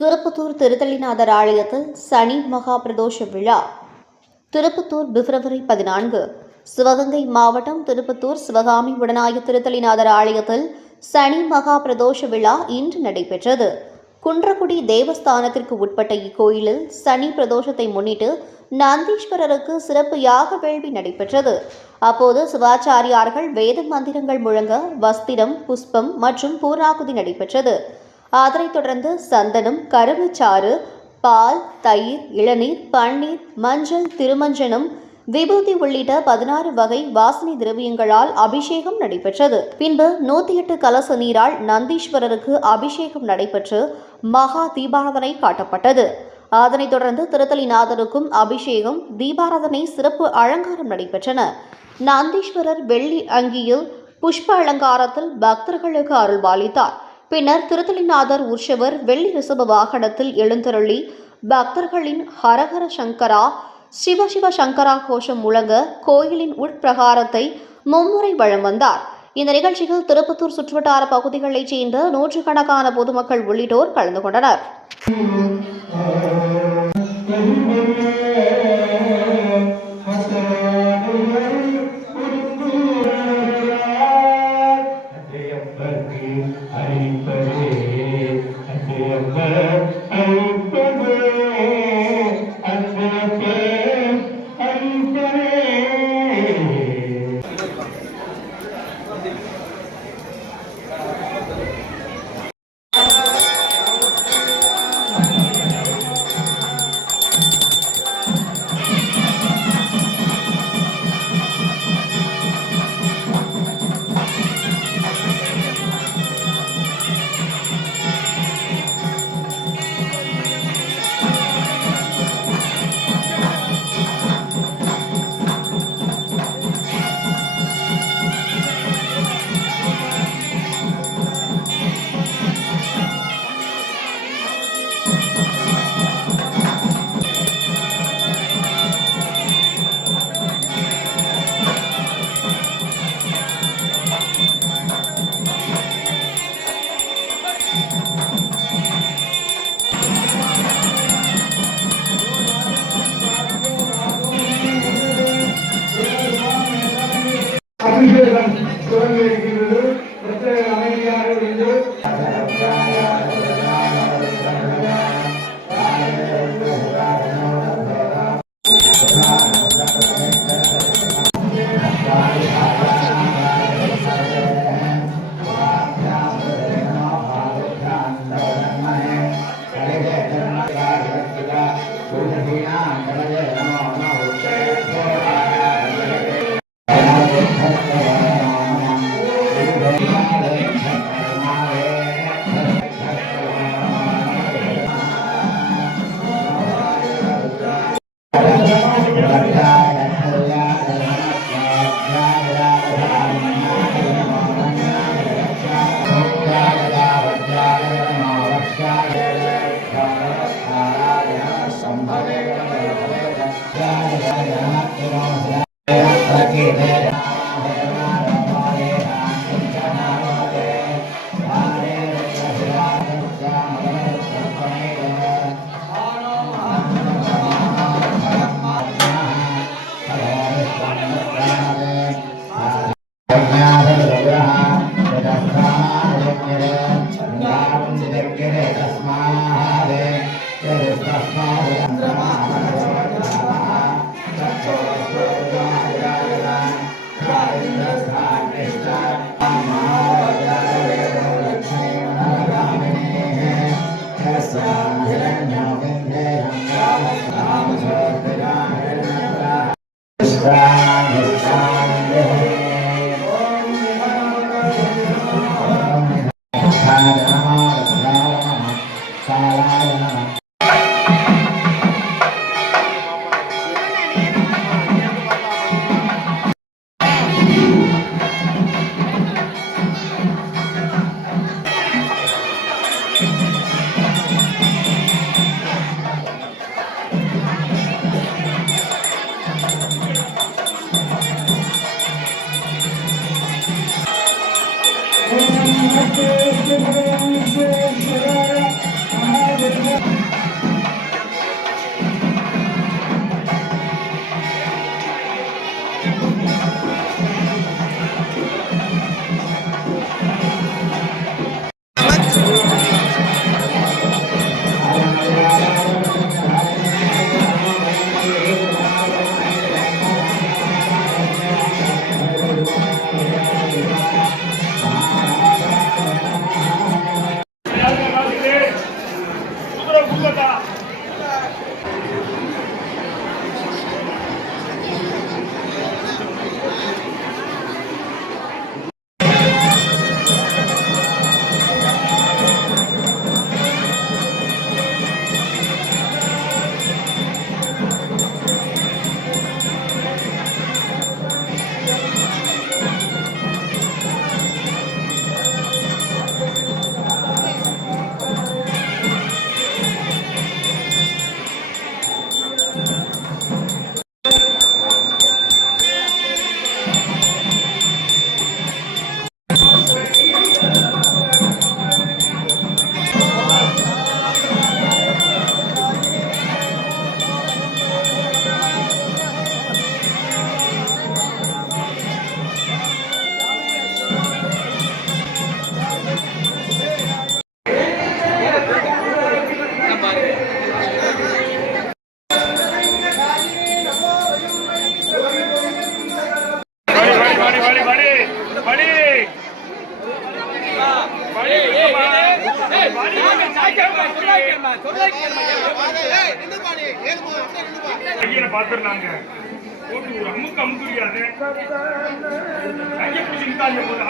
திருப்பத்தூர் திருத்தள்ளிநாதர் ஆலயத்தில் சனி மகா பிரதோஷ விழா. திருப்பத்தூர் பிப்ரவரி 14. சிவகங்கை மாவட்டம் திருப்பத்தூர் சிவகாமி உடனாய திருத்தள்ளிநாதர் ஆலயத்தில் சனி மகா பிரதோஷ விழா இன்று நடைபெற்றது. குன்றக்குடி தேவஸ்தானத்திற்கு உட்பட்ட இக்கோயிலில் சனி பிரதோஷத்தை முன்னிட்டு நந்தீஸ்வரருக்கு சிறப்பு யாக வேள்வி நடைபெற்றது. அப்போது சிவாச்சாரியார்கள் வேத மந்திரங்கள் முழங்க வஸ்திரம், புஷ்பம் மற்றும் பூர்ணாகுதி நடைபெற்றது. அதனைத் தொடர்ந்து சந்தனம், கரும்புச்சாறு, பால், தயிர், இளநீர், பன்னீர், மஞ்சள், திருமஞ்சனம், விபூதி உள்ளிட்ட 16 வகை வாசனை திரவியங்களால் அபிஷேகம் நடைபெற்றது. பின்பு 108 கலச நீரால் நந்தீஸ்வரருக்கு அபிஷேகம் நடைபெற்று மகா தீபாராதனை காட்டப்பட்டது. அதனைத் தொடர்ந்து திருத்தள்ளிநாதருக்கும் அபிஷேகம், தீபாராதனை, சிறப்பு அலங்காரம் நடைபெற்றன. நந்தீஸ்வரர் வெள்ளி அங்கியில் புஷ்ப அலங்காரத்தில் பக்தர்களுக்கு அருள்பாலித்தார். பின்னர் திருத்தள்ளிநாதர் உற்சவர் வெள்ளி ரிஷப வாகனத்தில் எழுந்தருளி பக்தர்களின் ஹரஹர சங்கரா, சிவசிவ சங்கரா கோஷம் முழங்க கோயிலின் உட்பிரகாரத்தை மும்முறை வலம் வந்தார். இந்த நிகழ்ச்சியில் திருப்பத்தூர் சுற்றுவட்டார பகுதிகளைச் சேர்ந்த நூற்றுக்கணக்கான பொதுமக்கள் உள்ளிட்டோர் கலந்து கொண்டனர். Thank you. கையில பாத்துருந்தாங்க போட்டு ஒரு அமுக்கு அமுக்குறியாது கையை பிடிச்சிருந்தாங்க போது